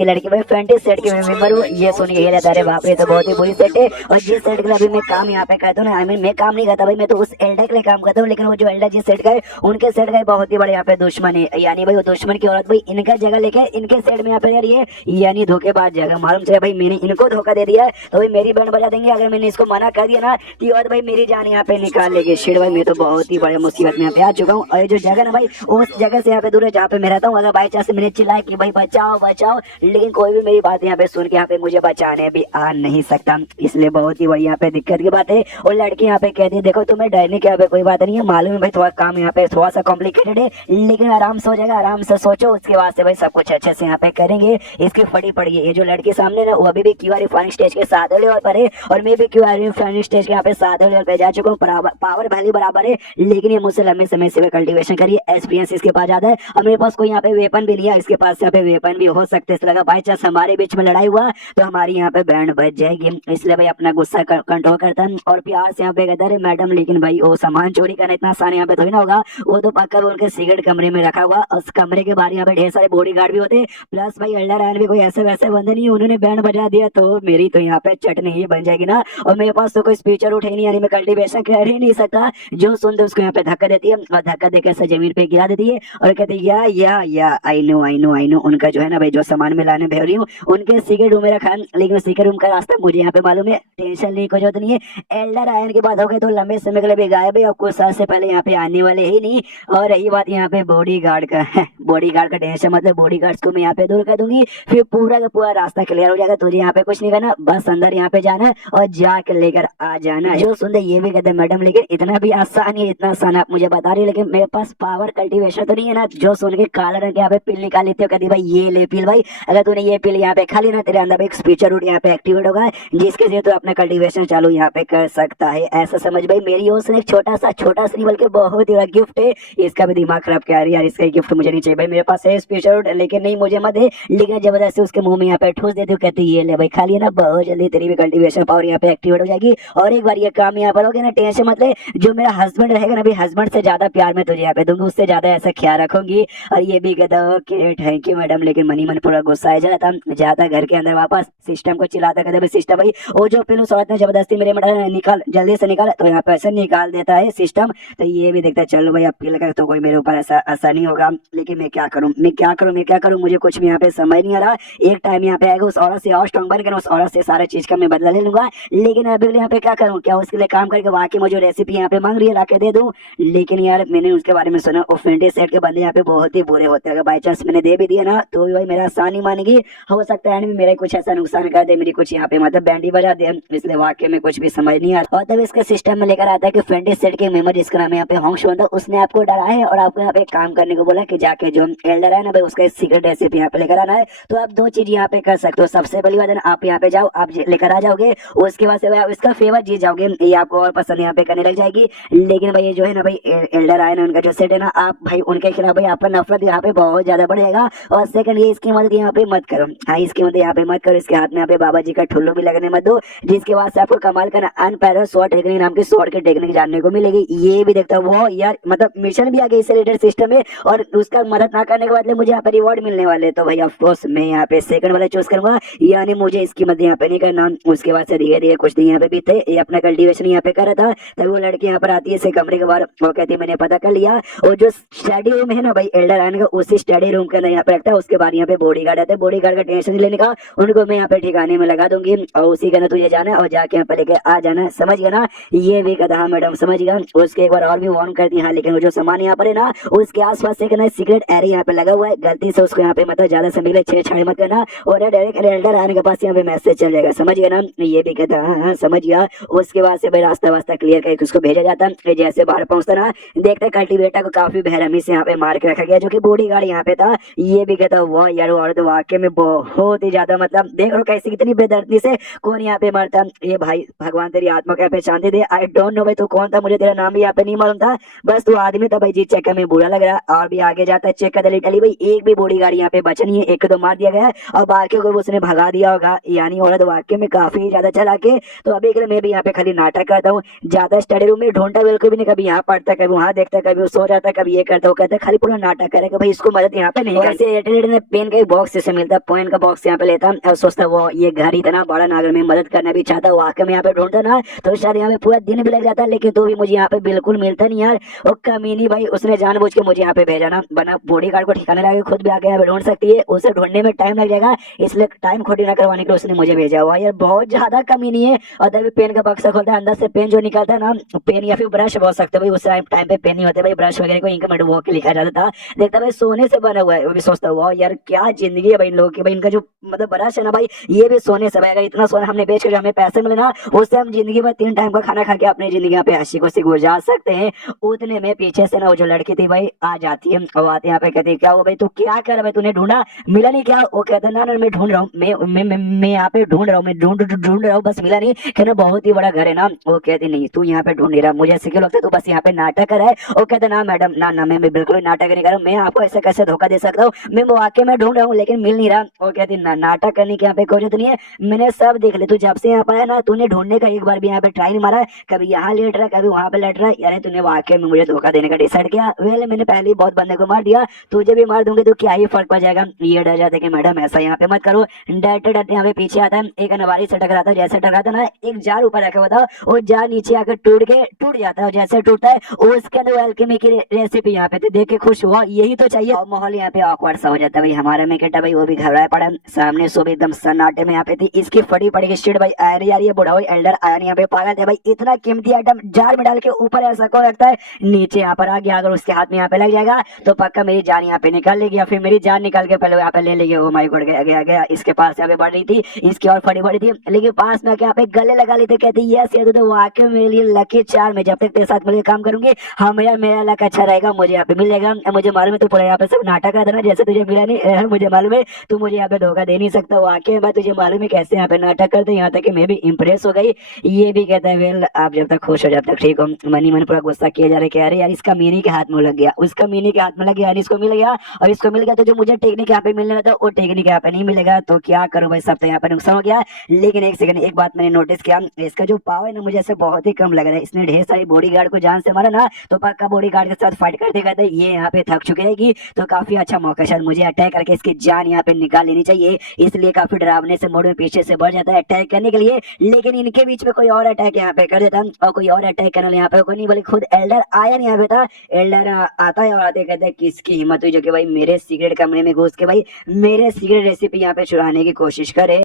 ये लड़की भाई 20 सेट की मेंबर हूँ। ये सुन के कहता अरे बाप रे तो बहुत ही बुरी सेट है। और जिस सेट के लिए अभी मैं काम यहाँ पे करता हूँ ना, आई मीन मैं काम नहीं करता भाई, मैं तो उस एल्डर के लिए काम करता हूँ। लेकिन वो जो एल्डर जिस सेट का है उनके सेट का बहुत ही बड़े यहाँ पे दुश्मन है। यानी भाई वो दुश्मन की औरत भाई इनका जगह लेके इनके सेट में यहाँ पे यार ये यानी धोखेबाज जगह मालूम चले भाई मैंने इनको धोखा दे दिया है तो भाई मेरी बैंड बजा देंगे। अगर मैंने इसको मना कर दिया ना तो ये औरत भाई मेरी जान यहाँ पे निकाल लेगी। शेर भाई मैं तो बहुत ही बड़े मुसीबत में यहाँ पे आ चुका हूँ। और ये जो जगह ना भाई उस जगह से यहाँ पे दूर है जहाँ पे मैं रहता हूँ। अगर बाई चांस मैंने चिल्लाया कि भाई बचाओ बचाओ, लेकिन कोई भी मेरी बात यहाँ पे सुन के यहाँ पे मुझे बचाने भी आ नहीं सकता। इसलिए बहुत ही बड़ी यहाँ पे दिक्कत की बात है। और लड़की यहाँ पे कहती है देखो तुम्हें डरने की यहाँ पे कोई बात नहीं है, मालूम है भाई थोड़ा काम यहाँ पे थोड़ा सा कॉम्प्लिकेटेड है, लेकिन आराम से हो जाएगा। आराम से सोचो उसके बाद से भाई सब कुछ अच्छे से यहाँ पे करेंगे। इसकी फटी पड़ी है। ये जो लड़की सामने ना वो अभी भी क्यूआर फाइनल स्टेज के 7 लेवल पर है और मैं भी क्यूआर फाइनल स्टेज के यहाँ पे 7 लेवल पे जा चुका हूँ। पावर भले बराबर है, लेकिन ये मुझसे लंबे समय से कल्टीवेशन करिए, एक्सपीरियंस इसके पास ज्यादा है और मेरे पास कोई यहाँ पे वेपन भी लिया, इसके पास यहाँ पे वेपन भी हो सकते हैं। लगा बाई चांस हमारे बीच में लड़ाई हुआ तो हमारी यहाँ पे बैंड बच जाएगी। इसलिए भाई अपना गुस्सा कंट्रोल करता है और प्यार से यहाँ पे कहता है मैडम लेकिन भाई वो सामान चोरी करना इतना आसान यहाँ पे थोड़ी ना होगा। वो तो पक्का उनके सिगरेट कमरे में रखा हुआ, उस कमरे के बाहर यहाँ पे ढेर सारे बॉडी गार्ड भी होते। प्लस भाई अल्लाह रायन भी कोई ऐसे वैसे बंदे नहीं, उन्होंने बैंड बजा दिया तो मेरी तो यहाँ पे चटनी ही बन जाएगी ना। और मेरे पास तो कोई स्पीकर उठे नहीं, यानी मैं कल्टीवेशन कर ही नहीं सकता। जो सुनते उसको यहाँ पे धक्का देती है और धक्का देकर ऐसे जमीन पे गिरा देती है और कहती है या आई नो उनका जो है ना भाई जो सामान में लाने भेज रही हूँ उनके सिगरेट रूम में रखा, लेकिन सिगरेट रूम का रास्ता मुझे यहाँ पे मालूम है। टेंशन नहीं कोई जरूरत नहीं है। एल्डर आयन की बात हो गई तो लंबे समय के लिए भी गायब है और कुछ साल से पहले यहाँ पे आने वाले ही नहीं। और रही बात यहाँ पे बॉडी गार्ड का बॉडी गार्ड का टेंशन मतलब बॉडी गार्ड्स को मैं यहाँ पे दूर कर दूंगी, फिर पूरा का पूरा रास्ता क्लियर हो जाएगा। तुझे यहाँ पे कुछ नहीं करना, बस अंदर यहाँ पे जाना और जाकर लेकर आ जाना। जो सुनते ये भी कहते मैडम लेकिन इतना भी आसान है, इतना आसान आप मुझे बता रही है, लेकिन मेरे पास पावर कल्टीवेशन तो नहीं है ना। जो सुन के काला रंग यहाँ पे पिल निकाल लेते हो, कहती भाई ये ले पिल भाई, अगर तूने ये पिल यहाँ पे खा ली ना तेरे अंदर एक स्पीकर रूट यहाँ पे एक्टिवेट होगा जिसके जरिए तू अपना कल्टीवेशन चालू यहाँ पे कर सकता है। ऐसा समझ भाई मेरी ओर से एक छोटा सा नहीं बल्कि बहुत ही बड़ा गिफ्ट है। इसका भी दिमाग खराब क्या है यार, इसका गिफ्ट मुझे नहीं चाहिए भाई। मेरे पास है स्पीकर रूट लेकिन नहीं मुझे मत है, लेकिन जबरदस्ती उसके मुंह में यहाँ पे ठूस देती हूँ, कहती ये ले भाई खा लिया ना, बहुत जल्दी तेरी भी कल्टीवेशन पावर यहाँ पे एक्टिवेट हो जाएगी। और एक बार ये काम यहाँ पर हो गया ना टेंशन मतलब जो मेरा हस्बैंड रहेगा ना भाई हस्बैंड से ज्यादा प्यार मैं तुझे यहाँ पे दूंगी, उससे ज्यादा ऐसा ख्याल रखूंगी। और ये भी कहता ओके थैंक यू मैडम, लेकिन मनी मन पूरा गुस्सा आ जाता घर के अंदर वापस सिस्टम को चिल्लाता कहता भाई सिस्टम भाई वो जो पिलो औरत ने जबरदस्ती मेरे में निकाल जल्दी से निकाल, तो यहाँ पे ऐसे निकाल देता है सिस्टम। तो ये भी देखता है चलो भाई अब पिल का तो कोई मेरे ऊपर ऐसा असर नहीं होगा, लेकिन मैं क्या करूँ मुझे कुछ भी यहाँ पे समझ नहीं आ रहा। एक टाइम यहाँ पे आएगा उस औरत से और स्ट्रॉन्ग बनकर उस औरत से सारे चीज का मैं बदला ले लूंगा, लेकिन अभी यहाँ पे क्या करूँ, क्या उसके लिए काम करके वाकई मुझे रेसिपी यहाँ पे मांग रही है लाके दे दूं। लेकिन यार मैंने उसके बारे में सुना वो फेंटे सेट के बंदे यहाँ पे बहुत ही बुरे होते हैं, अगर बाई चांस मैंने दे भी दिया ना तो भी भाई मेरा आसान नहीं मानेगी। हो सकता है मेरा कुछ ऐसा नुकसान कर दे, मेरी कुछ यहाँ पे मतलब बैंडी बजा दे, इसलिए वाकई में कुछ भी समझ नहीं आता। और तब इसके सिस्टम में लेकर आता है कि फेंटे सेट के मेंबर जिसका नाम यहाँ पे होंग होता है उसने आपको डरा है और आपको यहाँ पे काम करने को बोला कि जाके जो एल्डर है ना भाई उसका सीक्रेट रेसिपी यहाँ पे लेकर आना है। तो आप दो चीज यहाँ पे कर सकते हो, सबसे पहली बात आप यहाँ पे जाओ आप लेकर आ जाओगे, उसके बाद से आप इसका फेवर जीत जाओगे, ये आपको और पसंद यहाँ पे करने लग जाएगी। लेकिन भाई ये जो है ना भाई एल्डर आए ना उनका जो सेट है ना आप भाई उनके खिलाफ भाई आपका नफरत यहाँ पे बहुत ज्यादा बढ़ेगा। और सेकंड ये इसकी मदद यहाँ पे मत करो, हाँ इसकी मदद यहाँ पे मत करो, इसके हाथ में यहाँ पे बाबा जी का ठुल्लू भी लगने मत दो, जिसके बाद से आपको कमाल का अनपैरल स्वॉर्ड टेक्निक नाम की स्वॉर्ड की टेक्निक जानने को मिलेगी। ये भी देखता वो यार मतलब मिशन भी आ गया इससे रिलेटेड सिस्टम में और उसका मदद ना करने के बाद मुझे यहाँ पे रिवॉर्ड मिलने वाले, तो भाई ऑफकोर्स मैं यहाँ पे सेकंड वाला चूज करूंगा, यानी मुझे इसकी मदद यहाँ पे नहीं करना। उसके बाद से धीरे धीरे कुछ दिन यहाँ पे बीते, ये अपना कल्टीवेशन यहाँ पे कर रहा था, तब वो लड़की यहाँ पर आती है इसे कमरे के बाहर और कहती है मैंने पता कर लिया और जो स्टडी रूम है ना भाई एल्डर आने का उसी स्टडी रूम के अंदर यहाँ पे रखता है। उसके बाद यहाँ पे बॉडी गार्ड आते हैं, बॉडी गार्ड का टेंशन लेने का उनको मैं यहाँ पे ठिकाने में लगा दूंगी और उसी के अंदर तुझे जाना और जाके यहाँ पे लेके आ जाना, समझ गया ना। ये भी कहता हाँ मैडम समझ गया। उसके एक बार और भी वार्न कर दी हाँ, लेकिन वो जो सामान यहाँ पर है ना उसके आसपास से सीक्रेट एरिया यहाँ पे लगा हुआ है, गलती से उसको यहाँ पे मतलब ज्यादा समय के लिए छेड़छाड़ मत करना और डायरेक्ट एल्डर आने के पास यहाँ पे मैसेज चल जाएगा, समझ गया ना। ये भी कहता हाँ समझ गया। उसके बाद से भाई रास्ता वास्ता क्लियर करके उसको भेजा जाता है। जैसे बाहर पहुंचता ना देखते कल्टीवेटर को काफी बेरहमी से यहाँ पे मार के रखा गया जो कि बॉडी गार्ड यहाँ पे था। ये भी कहता वाह यार औरत वाकई में बहुत ही ज्यादा मतलब देख लो कैसे कितनी बेदर्दी से कौन यहाँ पे मरता। ये भाई भगवान तेरी आत्मा को यहाँ पे शांति दे। आई डोंट नो भाई तू कौन था, मुझे तेरा नाम भी यहाँ पे नहीं मालूम था, बस तू आदमी था भाई जी चेक कर में बुरा लग रहा है। और भी आगे जाता है चेक कर दली टली भाई एक भी बॉडी गार्ड यहाँ पे बचा नहीं है, एक तो मार दिया गया है और बाकी को उसने भगा दिया होगा, यानी औरत वाकई में काफी ज्यादा चला के। तो अभी के लिए मैं भी यहाँ पे खाली नाटक करता हूँ, ज्यादा स्टडी रूम में ढूंढता बिल्कुल भी नहीं, कभी यहाँ पढ़ता कभी वहाँ देखता कभी वो सो जाता कभी ये करता वो कहता, खाली पूरा नाटक करे भाई इसको मदद यहाँ पे नहीं। पेन का एक बॉक्स से मिलता पॉइंट का बॉक्स यहाँ पे लेता और सोचता वो ये घर इतना बड़ा ना, अगर मैं मदद करना भी चाहता वाकई में यहाँ पे ढूंढता ना तो शायद यहाँ पे पूरा दिन भी लग जाता, लेकिन तो भी मुझे यहाँ पे बिल्कुल मिलता नहीं यार। वो कमीनी भाई उसने जानबूझ के मुझे यहाँ पे भेजा ना, बना बॉडी गार्ड को ठिकाने लगा खुद भी आके यहाँ पे ढूंढ सकती है, उसे ढूंढने में टाइम लग जाएगा, इसलिए टाइम खोटी ना करवाने के लिए उसने मुझे भेजा हुआ यार। बहुत ज्यादा कमीनी है। और तभी पेन का बक्सा खोलता है, अंदर से पेन जो निकलता है ना, पेन या फिर ब्रश बोल सकते हो भाई, उस टाइम पे पेन नहीं होते भाई, ब्रश वगैरह को इंक में डुबो के लिखा जाता था। देखता भाई सोने से बना हुआ है, वो भी सोचता हुआ यार क्या जिंदगी है भाई इन लोगों की, भाई इनका जो मतलब ब्रश है ना भाई ये भी सोने से भाई, अगर इतना सोना हमने बेच कर जो हमें पैसे मिले ना उससे हम जिंदगी में 3 टाइम का खाना खा के अपनी जिंदगी यहाँ पे हंसी खुशी गुजार सकते हैं। उतने में पीछे से ना वो जो लड़की थी भाई आ जाती है और आते यहाँ पे कहती है क्या हुआ भाई तू क्या कर भाई, तूने ढूंढा मिला नहीं क्या? वो कहता है ना मैं ढूंढ रहा हूँ, मैं यहाँ पे ढूंढ रहा हूँ, मैं ढूंढ रहा हूँ बस मिला नहीं, कहना बहुत ही बड़ा घर है ना। वो कहती नहीं तू यहाँ पे ढूंढ नहीं रहा, मुझे ऐसे क्यों लगता है तू बस यहाँ पे नाटक कर रहा है। वो कहता ना मैडम ना ना मैं बिल्कुल नाटक नहीं कर रहा हूँ, मैं आपको ऐसे कैसे धोखा दे सकता हूँ, मैं वाकई में ढूंढ रहा हूँ लेकिन मिल नहीं रहा। वो कहती ना नाटक करने की यहाँ पे कोई जरूरत नहीं है, मैंने सब देख लिया, तू जब से यहाँ पर है ना तूने ढूंढने का एक बार भी यहाँ पे ट्राई नहीं मारा, कभी यहाँ लेट रहा कभी वहां पे लेट रहा, यानी तूने वाकई में मुझे धोखा देने का डिसाइड किया। वेल मैंने पहले ही बहुत बंदे को मार दिया, तुझे भी मार दूंगी तो क्या ही फर्क पड़ जाएगा। ये डर जाते कि मैडम ऐसा यहाँ पे मत करो। डरते डरते यहाँ पे पीछे आता है, एक अनवारी से टकराता है, जैसे टकराता ना एक जार ऊपर रखा हुआ था, वो जार नीचे आकर टूट जाता है, और जैसे टूटता है उसके अंदर एल्केमी की रेसिपी यहाँ पे तो देख के खुश हुआ, यही तो चाहिए। और माहौल यहाँ पे ऑकवर्ड सा हो जाता है भाई, हमारा मेकेटा भाई वो भी घबराया पड़ा, सामने सुबह एकदम सन्नाटे में यहाँ पे थी, इसकी फटी पड़ी की भाई अरे यार ये बुढ़ा एल्डर आया यहाँ पे पागल थे भाई, इतना कीमती आइटम जार में डाल के ऊपर ऐसा कौन रखता है, नीचे यहाँ पर आ गया, अगर उसके हाथ में यहाँ पे लग जाएगा तो पक्का मेरी जान यहाँ पे निकल लेगी, या फिर मेरी जान निकल के पहले यहाँ पे ले लेगी। ओ माय गॉड गया गया गया, इसके पास यहाँ पे बढ़ रही थी, इसकी और फटी बड़ी थी, लेकिन पास में यहाँ पे गले लगा ली थी, कहती यस ये तो वाकई मेरे लिए लकी चार, मैं जब तक तेरे साथ मिलकर काम करूंगी हमें मेरा लक अच्छा रहेगा, मुझे यहाँ पे मिलेगा। मुझे मालूम है तू पूरा यहाँ पे सब नाटक कर देना, जैसे तुझे मिला नहीं मुझे मालूम है तू मुझे यहाँ पे धोखा दे नहीं सकता, वाकई में तुझे मालूम है कैसे यहाँ पे नाटक करते, यहाँ तक कि मैं भी इंप्रेस हो गई। ये भी कहता है वेल आप जब तक खुश हो जब तक ठीक हो। मनी मन पूरा गुस्सा किया जा रहा है कि अरे यार इसका मीनी के हाथ में लग गया, उसका मीनी के हाथ में लग गया, इसको मिल गया, और इसको मिल गया तो जो मुझे टेक्निक यहाँ पे मिलने था वो टेक्निक यहाँ पे नहीं मिलेगा, तो क्या करूं भाई सब तो यहाँ पे नुकसान हो गया। लेकिन एक सेकंड एक बात मैंने नोटिस किया, इसका जो पावर है ना मुझे ऐसे बहुत ही कम लग रहा है, इसने ढेर सारी बॉडीगार्ड को जान से मारा ना, तो पक्का बॉडीगार्ड के साथ फाइट करते करते ये यहाँ पे थक चुकी रहेगी, तो काफी अच्छा मौका शायद मुझे अटैक करके इसकी जान यहाँ पे निकाल लेनी चाहिए, इसलिए काफी डरावने से मोड में पीछे से बढ़ जाता है अटैक करने के लिए। लेकिन इनके बीच में कोई और अटैक यहाँ पे कर देता, और कोई और अटैक करने यहाँ पे कोई नहीं बल्कि खुद एल्डर आया नहीं यहाँ पे था। एल्डर आता है और आते कहते हैं किसकी हिम्मत हुई जो कि भाई मेरे सीक्रेट कमरे में घुस के भाई मेरे सीक्रेट रेसिपी यहाँ पे चुराने की कोशिश करे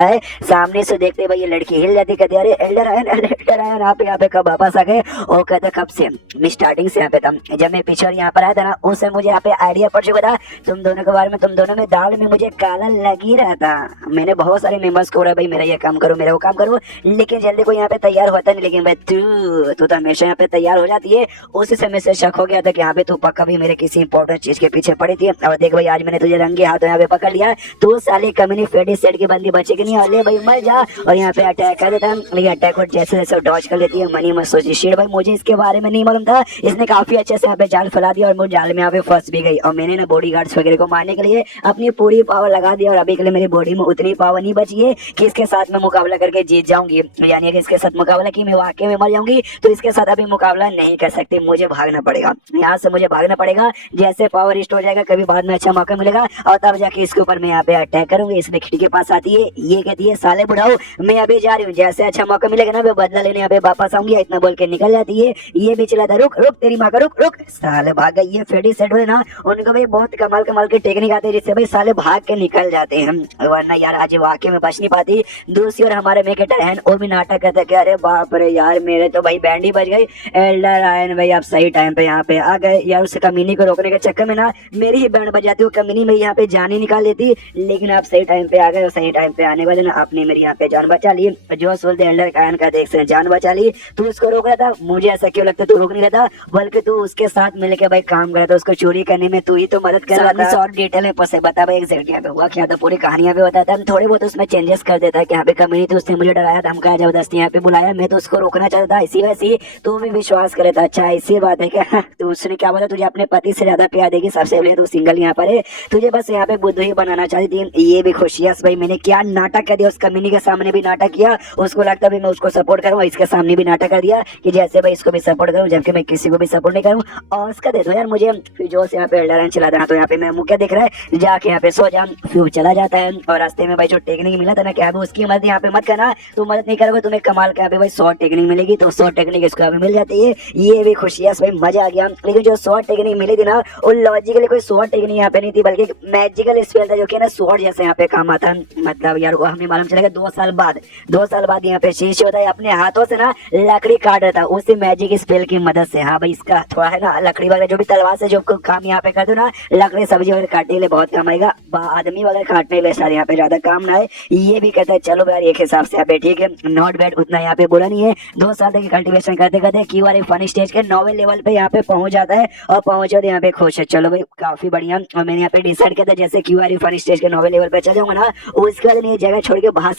है। सामने से देखते भाई ये लड़की हिल जाती, कहती अरे एल्डर आया आप यहाँ पे कब वापस आ गए। और कहते कब से, मैं स्टार्टिंग से यहाँ पे था, जब मैं पिछड़ यहाँ पर आया था ना उस समय मुझे यहाँ पे आइडिया पड़ चुका था तुम दोनों के बारे में, तुम दोनों में दाल में मुझे काला लग ही रहा था। मैंने बहुत सारे मेंबर्स को भाई मेरा ये काम करो मेरा वो काम करो, लेकिन जल्दी कोई यहाँ पे तैयार होता नहीं, लेकिन भाई तू तो हमेशा यहाँ पे तैयार हो जाती है। उसी समय से शक हो गया था कि यहाँ पे तू पक्का भी मेरे किसी इंपॉर्टेंट चीज के पीछे पड़ी थी। और देख भाई आज मैंने तुझे रंगे हाथों यहाँ पे पकड़ लिया, तू साले कम्युनिटी फेडी सेट की बंदी बचेगी नहीं, अरे भाई मर जा। और यहाँ पे अटैक कर देता है, लेकिन अटैक को जैसे जैसे डॉज कर लेती है। मनी मत सोची शेर भाई मुझे इसके बारे में नहीं मालूम था, इसने काफी अच्छे से यहाँ पे जाल फैला दिया और मुझे जाल में यहाँ पे फंस भी गई। और मैंने ना बॉडीगार्ड्स वगैरह को मारने के लिए अपनी पूरी पावर लगा दिया, और अभी के लिए मेरी बॉडी में उतनी पावर नहीं बची है कि इसके साथ में मुकाबला करके जीत जाऊंगी, यानी कि इसके साथ मुकाबला की मैं वाकई में मर जाऊंगी, तो इसके साथ अभी मुकाबला नहीं कर सकती, मुझे भागना पड़ेगा, यहाँ से मुझे भागना पड़ेगा। जैसे पावर रिस्ट हो जाएगा कभी बाद में अच्छा मौका मिलेगा और तब जाके इसके ऊपर मैं यहाँ पे अटैक करूंगी। इसमें खिड़की के पास आती है, ये कहती है साले बुढ़ाओ मैं अभी जा रही हूँ, जैसे अच्छा मौका मिलेगा ना मैं बदला लेने यहाँ पे वापस आऊंगी, इतना बोल के निकल जाती है। ये भी चला था, रुक रुक तेरी माँ का रुक रुक, साले भाग गई। ये फेडी सेट हुए ना उनको भाई बहुत कमाल कमाल के टेक्निक आते हैं जिससे भाई साले भाग के निकल जाते हैं, वरना यार आज वाकई में बच नहीं पाती। दूसरी ओर हमारे मेकेटर है वो भी नाटक करते कि अरे बाप रे यार मेरे तो भाई बैंड ही बज गई, एल्डर आयन भाई आप सही टाइम पे यहाँ पे आ गए यार, उस कमीनी को रोकने के चक्कर में ना मेरी ही बैंड बजाती हूँ, कमीनी में यहाँ पे जान ही निकाल लेती, लेकिन आप सही टाइम पे आ गए, सही टाइम पे आने वाले ना आपने मेरी यहाँ पे जान बचा ली। जो बोलते एल्डर कायन का देख से जान बचा ली, तू उसको रोक रहा था, मुझे ऐसा क्यों लगता तू रोक नहीं रहा था, बल्कि तू उसके साथ मिलकर भाई काम कर रहा था, उसको चोरी करने में तू ही तो मदद कर रहा था। और डिटेल में पसे बता भाई एग्जैक्ट यहाँ पे हुआ क्या था, पूरी कहानियां भी बताता है, थोड़ी बहुत उसमें चेंजेस कर देता है कि यहाँ पे कम्युनिटी उसने मुझे डराया धमकाया जबरदस्ती यहाँ पे बुलाया, मैं तो उसको रोकना चाहता था, इसी वैसे तू भी विश्वास करे था। अच्छा ऐसी बात है क्या, तो उसने क्या बोला तुझे अपने पति से ज्यादा प्यार देगी, सबसे पहले तू सिंगल यहाँ पर है, तुझे बस यहाँ पे बुद्धू ही बनाना चाहती थी, ये भी खुशियां भाई मैंने क्या नाटक नाटक कर दिया, उस कमीनी के सामने भी नाटक किया, उसको लगता है मैं उसको सपोर्ट करूँ, इसके सामने भी नाटक कर दिया कि जैसे भाई इसको भी सपोर्ट करूँ, जबकि मैं किसी को भी सपोर्ट नहीं करूँ। और उसका दे दो यार मुझे जोश, यहाँ पे एल्डरन चला देना। तो यहाँ पे मेरा मुंह क्या दिख रहा है, जाके यहाँ पे सो जा, फ्यूज चला जाता है। और रास्ते में भाई जो टेक्निक मिला था ना, क्या उसकी मदद यहाँ पे मत करना, तुम मदद नहीं करोगे तुम्हें कमाल का भाई 100 टेक्निक मिलेगी, तो 100 टेक्निक इसको यहाँ पे मिल जाती है। ये भी खुशी है भाई, मजा आ गया। लेकिन जो 100 टेक्निक मिली थी ना, वो लॉजिकली कोई 100 टेक्निक यहाँ पे नहीं थी, बल्कि मैजिकल स्पेल था जो कि ना स्वॉर्ड जैसे यहाँ पे काम आता है। मतलब यार वो हमें मालूम चलेगा 2 साल बाद यहाँ पे शीशे होता है, अपने हाथों से ना लकड़ी काट रहा था उसी मैजिक स्पेल की मदद से। हाँ भाई इसका थोड़ा है ना लकड़ी वगैरह जो भी तलवार से जो काम यहाँ पे कर दो ना, लकड़ी सब्जी वगैरह काटने के लिए बहुत काम आएगा, आदमी वगैरह काटने के लिए शायद यहाँ पे ज्यादा काम ना है। ये भी कहता है चलो यार एक हिसाब से यहाँ पे ठीक है, नॉट बैड, उतना यहाँ पे बोला नहीं है। 2 साल तक कल्टीवेशन करते करते की वाले फनी स्टेज के 9वें लेवल पे यहाँ पे पहुंच जाता है, और पहुंचे तो यहाँ पे खुश है। चलो भाई काफी बढ़िया। और मैंने यहाँ पे डिसाइड किया था जैसे क्यू आर फनी स्टेज के 9वें लेवल पे चल जाऊंगा ना, उसके बाद ये जगह छोड़ के बाहर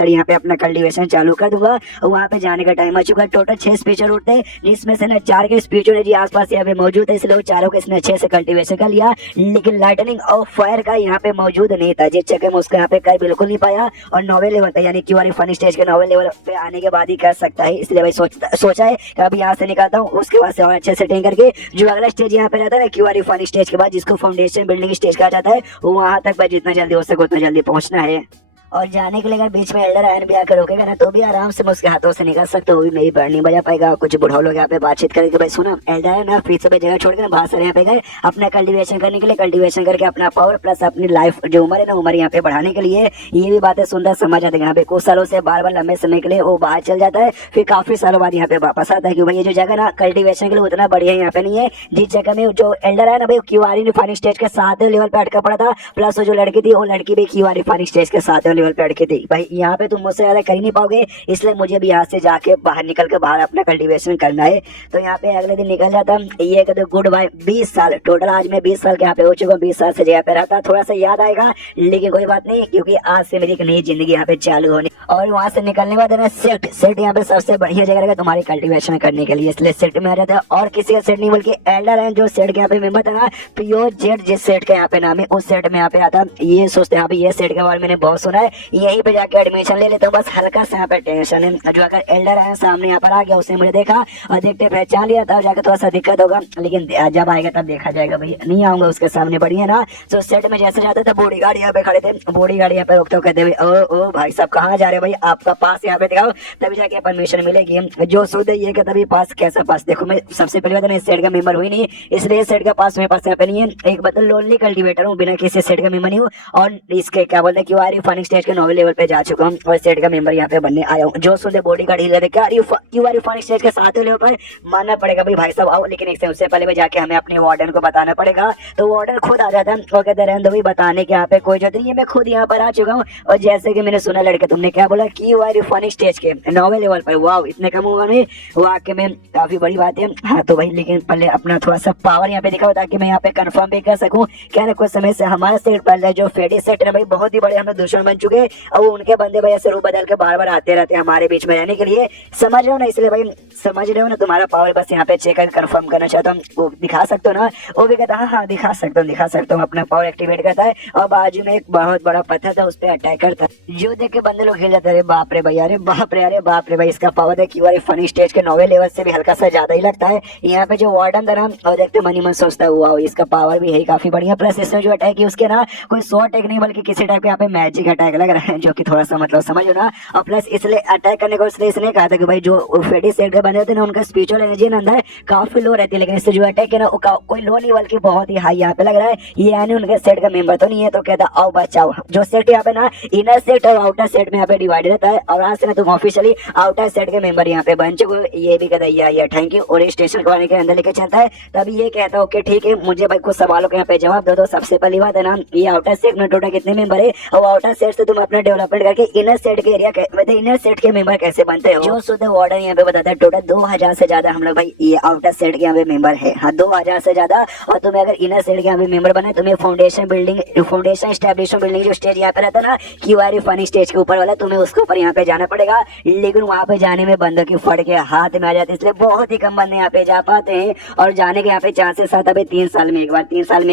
यहाँ पे अपना कल्टीवेशन चालू कर दूंगा। वहाँ पे जाने का टाइम आ चुका है। टोटल 6 स्पीचर उठते हैं, जिसमें से ना 4 के स्पीचर जी आसपास यहाँ पे मौजूद है, इसलिए चारों के इसने अच्छे से कल्टीवेशन कर लिया। लेकिन लाइटनिंग और फायर का यहाँ पे मौजूद नहीं था, जिस चक्कर में उसको यहाँ पे कर बिल्कुल नहीं पाया। और 9वें लेवल पे यानी क्यू आर फनी स्टेज के 9वें लेवल पे आने के बाद ही कर सकता है, इसलिए भाई सोचा है कि अभी यहाँ से निकलता हूँ, उसके बाद से और अच्छे सेटिंग करके जो अगला स्टेज यहाँ पे रहता है ना क्यू आर फनी स्टेज के बाद, जिसको फाउंडेशन बिल्डिंग स्टेज कहा जाता है, वहां तक भाई जितना जल्दी हो सके उतना जल्दी पहुंचना है। और जाने के लिए अगर बीच में एल्डर आयन भी आकर रोकेगा ना, तो भी आराम से मैं उसके हाथों से निकल सकता हूँ, मेरी पैर नहीं बजा पाएगा। कुछ बुढ़ाओ लोग यहाँ पे बातचीत करेंगे, भाई सुना एल्डर आयन ना फिर से जगह छोड़ के ना बाहर से यहाँ पे गए अपना कल्टीवेशन करने के लिए, कल्टीवेशन करके अपना पावर प्लस अपनी लाइफ जो उम्र है ना, उम्र यहाँ पे बढ़ाने के लिए। ये भी बातें सुंदर समझ आते हैं। यहाँ पे कुछ सालों से बार लंबे समय के लिए वो बाहर चल जाता है, फिर काफी सालों बाद यहाँ पे वापस आता है, क्योंकि भाई ये जो जगह ना कल्टीवेशन के लिए उतना बढ़िया यहाँ पे नहीं है। जिस जगह में जो एल्डर है ना भाई क्यू आर फानी स्टेज के 7वें लेवल पे अटका पड़ा था, प्लस वो जो लड़की थी वो लड़की भी क्यू आर फानी स्टेज के 7वें लेवल पे अटकी थी। भाई यहाँ पे तुम मुझसे ज्यादा कर ही नहीं पाओगे, इसलिए मुझे भी यहाँ से जाके बाहर निकल के बाहर अपना कल्टीवेशन करना है। तो यहाँ पे अगले दिन निकल जाता। ये कहते गुड बाय 20 साल टोटल, आज मैं 20 साल के यहाँ पे हो चुका हूँ। 20 साल से यहाँ पे रहता, थोड़ा सा याद आएगा लेकिन कोई बात नहीं, क्योंकि आज से मेरी एक नई जिंदगी यहाँ पे चालू होनी। और वहाँ से निकलने के बाद है ना सेट यहाँ पे सबसे बढ़िया जगह रहेगा तुम्हारी कल्टीवेशन करने के लिए, इसलिए सेट में आ जाता है। और किसी का सेट नहीं बल्कि एल्डर है जो सेट के यहाँ पे मेंबर था ना, प्योर जेट जिस सेट के यहाँ पे नाम है, उस सेट में यहाँ पे आता। ये सोचते हैं ये सेट के बारे में मैंने बहुत सुना है, यहीं पे जाके एडमिशन ले लेता हूँ, बस हल्का से यहाँ पे टेंशन है। जो अगर एल्डर आया सामने यहाँ पर आ गया, उसने मुझे देखा और देखते पहचान लिया, तब जाकर थोड़ा सा दिक्कत होगा, लेकिन जब आएगा तब देखा जाएगा। भाई नहीं आऊंगा उसके सामने, बढ़िया ना। तो सेट में जैसे जाते थे बॉडी गार्ड यहाँ पे खड़े थे, बॉडी गार्ड यहाँ पे रोकते कहते ओ भाई साहब कहाँ जा रहे भाई, आपका पास यहाँ पे दिखाओ तभी जाके परमिशन मिलेगी। जो शुद्ध ये कहता भाई पास कैसा पास, देखो मैं सबसे पहले बात सेट का मेंबर हुई नहीं, इसलिए सेट का पास मेरे पास यहाँ पे नहीं है। एक बदल लोनली कल्टीवेटर हूँ, बिना किसी सेट का मेंबर नहीं हूँ, और इसके क्या बोलते हैं क्यू आर फनी स्टेज के 9वें लेवल पे जा चुका हूँ और सेट का मेंबर यहाँ पे बनने आया हूँ। जो सुनते बॉडी गार्ड हिल रहे क्यू आर फनी स्टेज के 7वें लेवल पर मानना पड़ेगा भाई साहब आओ, लेकिन उससे पहले जाके हमें अपने वार्डन को बताना पड़ेगा। तो वार्डन खुद आ जाता है और कहते रहने भाई बताने के यहाँ पे कोई जरूरत नहीं है, मैं खुद यहाँ पर आ चुका हूँ। और जैसे कि मैंने सुना लड़के तुमने क्या बोला क्यू आर फनी स्टेज के 9वें लेवल पर, वाह इतने कम उम्र में वाकई में काफी बड़ी बात है। हाँ तो भाई लेकिन पहले अपना थोड़ा सा पावर यहाँ पे दिखाओ ताकि मैं यहाँ पे कंफर्म भी कर सकूं। क्या ना कुछ समय से हमारा सेट पहले जो फेडी सेट है भाई बहुत ही बड़े हमें दुश्मन बन चुके हैं, और वो उनके बंदे भाई ऐसे रूप बदल के बार आते रहते हैं हमारे बीच में रहने के लिए, समझ रहे हो ना। इसलिए भाई समझ रहे हो ना, तुम्हारा पावर बस यहाँ पे चेक कर कंफर्म करना चाहता हूँ, वो दिखा सकते हो ना। वो भी कहता हाँ दिखा सकता हूँ, अपना पावर एक्टिवेट करता है और बाजू में एक बहुत बड़ा पत्थर था उस पर अटैक करता है, जो देख के बंदे लोग हिल जाते हैं। बाप रे भाई, अरे बाप रे भाई, इसका पावर है क्यू आर फनी स्टेज के 9वें लेवल से भी हल्का सा ज्यादा ही लगता है। यहाँ पे जो वार्डन था ना, और देखते मनी मन सोचता हुआ इसका पावर भी है काफी बढ़िया। प्लस इसमें जो अटैक है उसके ना कोई 100 अटैक नहीं बल्कि किसी टाइप के यहाँ पे मैजिक अटैक लग रहा है, जो कि थोड़ा सा मतलब समझो ना। और प्लस इसलिए अटैक करने को इसलिए इसने कहा था कि भाई जो फेडी सेट के बने होते हैं ना उनका स्पिरिचुअल एनर्जी अंदर काफी लो रहती है, लेकिन इससे जो अटैक है ना कोई लो नहीं बल्कि बहुत ही हाई यहाँ पे लग रहा है। ये यानी उनके सेट का मेंबर तो नहीं है, तो कहता आओ बचाओ। जो सेट यहाँ पे ना इनर सेट और आउटर सेट में यहाँ पे डिवाइड रहता है, और आज से ना तुम ऑफिशियली आउटर सेट के मेंबर यहाँ पे बन चुके हो। ये भी कहता है थैंक यू, और स्टेशन के अंदर लेके चलता है। तभी ये कहता है ओके ठीक है, मुझे भाई कुछ सवालों के यहाँ पे जवाब दो। तो सबसे पहली बात है ना, ये आउटर सेट में टोटल कितने मेंबर है, और आउटर सेट से तुम अपना डेवलपमेंट करके इनर सेट के एरिया इनर सेट के मेंबर कैसे बनते हो। जो शुद्ध वार्डन यहाँ पे बताता है टोटल 2000 से ज्यादा हम लोग भाई ये आउटर सेट के यहाँ पे मेंबर है। हाँ 2000 से ज्यादा। और तुम्हें अगर इनर सेट के यहाँ पे मेंबर बने, तुम्हें फाउंडेशन एस्टेब्लिशमेंट बिल्डिंग जो स्टेज यहाँ पे रहता है ना क्यू आर फनी स्टेज के ऊपर वाला, तुम्हें उसके ऊपर यहाँ पे जाना पड़ेगा। लेकिन वहाँ पे जाने में बंदों की फट के हाथ में आ जाती है, इसलिए बहुत ही कम बंदे यहाँ पे जा पाते हैं। और जाने के यहाँ पे चांसेस आता है 3 साल में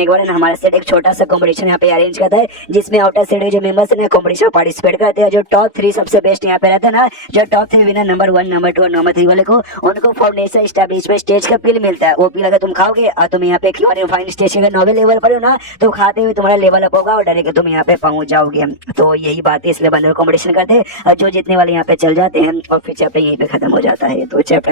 एक बार हमारे सेट एक छोटा सा कॉम्पिटिशन यहाँ पे अरेंज करता है, जिसमें आउटर सेट के जो मेंबर्स है कॉम्पिटिशन पार्टिसिपेट करते हैं। जो टॉप 3 सबसे बेस्ट यहाँ पे रहते हैं ना, जो टॉप 3 विनर नंबर 1 नंबर 2 और नंबर 3 वाले को, उनको फाउंडेशन स्टैब्लिशमेंट स्टेज का पिल मिलता है। वो पिल अगर तुम खाओगे और तुम यहाँ पे फाइन स्टेज के 9वें लेवल पर हो ना, तो खाते हुए तुम्हारा लेवल अप होगा और डायरेक्ट तुम यहाँ पे पहुंच जाओगे। तो यही बात है, इसलिए बंदर कॉम्पिटिशन करते हैं और जो जीतने वाले यहाँ पे चल जाते हैं और फिर चैप्टर यहीं पे खत्म हो जाता है। तो चैप्टर